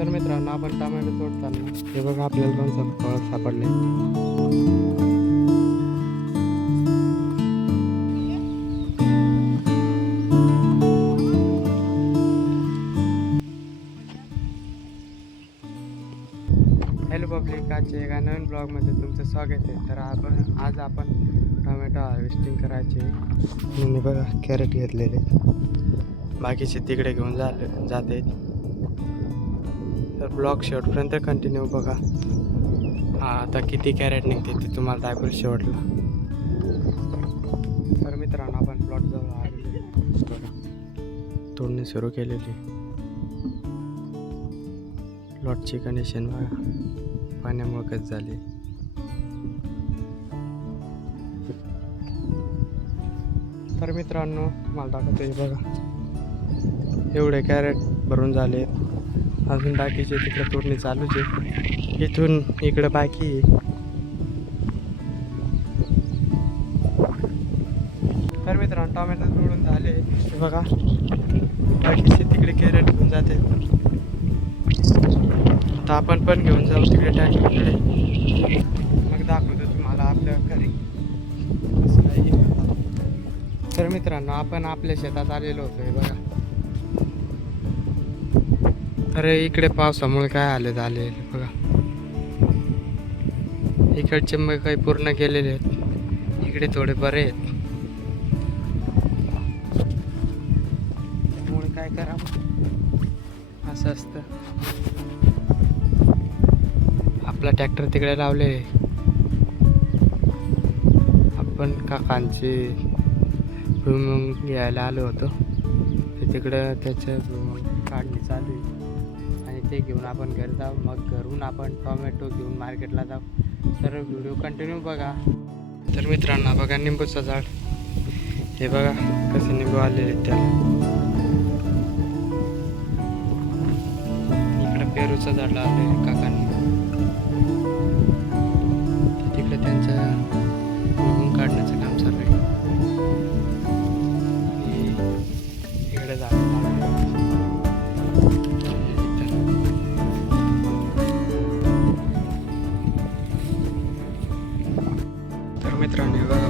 तर मित्रांनो आपण टोमॅटो तोडताना हे बघा आपल्याला कोणतं फळ सापडले. हॅलो पब्लिक, आजच्या एका नवीन ब्लॉगमध्ये तुमचं स्वागत आहे. तर आज आपण टोमॅटो हार्वेस्टिंग करायचे मी बघा कॅरेट घेतलेले, बाकीचे तिकडे घेऊन जाते. तर ब्लॉग शेवटपर्यंत कंटिन्यू बघा. आता किती कॅरेट निघते ते तुम्हाला दाखवेल शेवटला. तर मित्रांनो आपण प्लॉट जवळ आलेले बघा, तोडणी सुरू केलेली. प्लॉटची कंडिशन बघा, पाण्यामुळे कच झाली. तर मित्रांनो मला दाखवतो बघा, एवढे कॅरेट भरून झाले. अजून बाकीचे तिकडे तोडणी चालूच आहे, इथून इकडे बाकी आहे. तर मित्रांनो टोमॅटो तोडून झाले बघा, बाकीचे तिकडे कॅरेट घेऊन जाते. आता आपण पण घेऊन जाऊ तिकडे टँकरकडे, मग दाखवतो तुम्हाला आपल्या घरी कसं काही. तर मित्रांनो आपण आपल्या शेतात आलेलो होतो हे बघा. तर इकडे पावसामुळे काय हालत झाले बघा, इकडचे मग काही पूर्ण केलेले आहेत, इकडे थोडे बरे आहेत. त्यामुळे काय करावं असं असतं. आपला ट्रॅक्टर तिकडे लावले, आपण काकांचे भुईमुग घ्यायला आलो होतो. तिकडं त्याचं काढणी चालू आहे आणि ते घेऊन आपण घरी जाऊ. मग घरून आपण टोमॅटो घेऊन मार्केटला जाऊ. तर व्हिडिओ कंटिन्यू बघा. तर मित्रांनो बघा निंबूचं झाड, हे बघा कसे निंबू आलेले आहेत त्याला. इकडं पेरूचं झाड लावलं काकांनी, तिकडे त्यांचं भुईमुग काढण्याचं काम चालू आहे. इकडे झाड मित्रांनो बघा.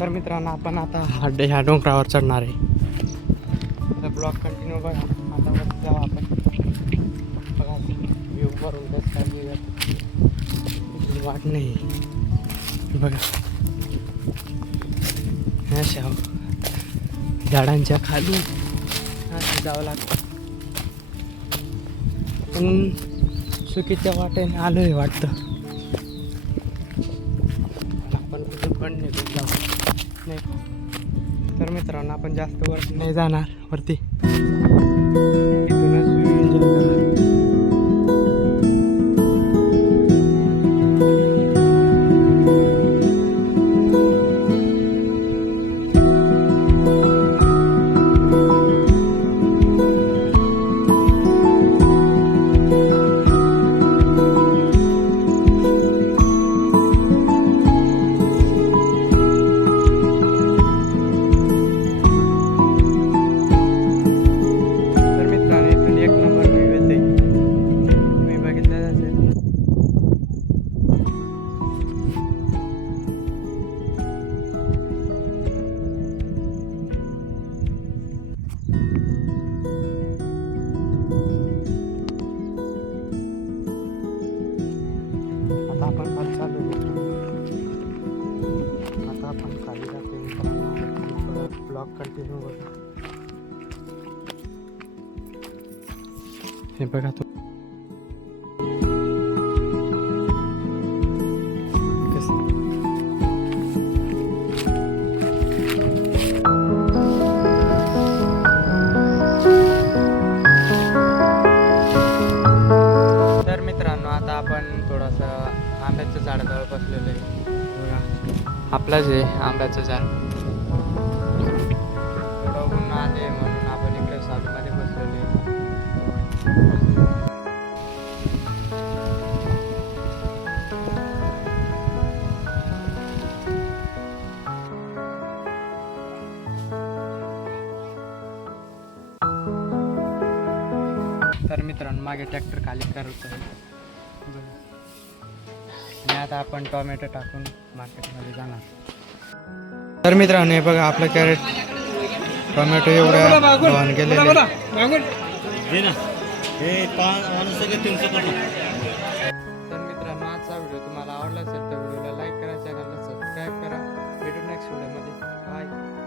तर मित्रांनो आपण आता ह्या डोंगरावर चढणार आहे. तर ब्लॉग कंटिन्यू बघा. आता वरती जाऊ आपण बघा, व्ह्यू वरून कसं काय वाट नाही बघा. अशा झाडांच्या खाली असं जावं लागतं. पण चुकीच्या वाटेने आलो आहे वाटतं. आपण कुठं पण निघून जाऊ नाही. तर मित्रांनो आपण जास्त वर नाही जाणार वरती, इथूनच एन्जॉय करा. आपण खाली चालू आता आपण खाली जाते. ब्लॉग कंटिन्यू बघा. हे बघा तो आपण थोडंसं आंब्याचं झाडाजवळ बसलेलं आहे. आपलंच आहे आंब्याचं झाड. थोडं ऊन आले म्हणून आपण इकडे सावलीमध्ये बसलेले. तर मित्रांनो मागे ट्रॅक्टर खाली करतो आणि आता आपण टोमॅटो टाकून मार्केटमध्ये जाणार. तर मित्रांनो हे बघा आपलं कॅरेट टोमॅटो एवढ्या धुवान गेलेले. तर मित्रांनो आजचा व्हिडिओ तुम्हाला आवडला असेल तर व्हिडिओला लाईक करा, चॅनलला सबस्क्राईब करा. भेटू नेक्स्ट व्हिडिओमध्ये. बाय.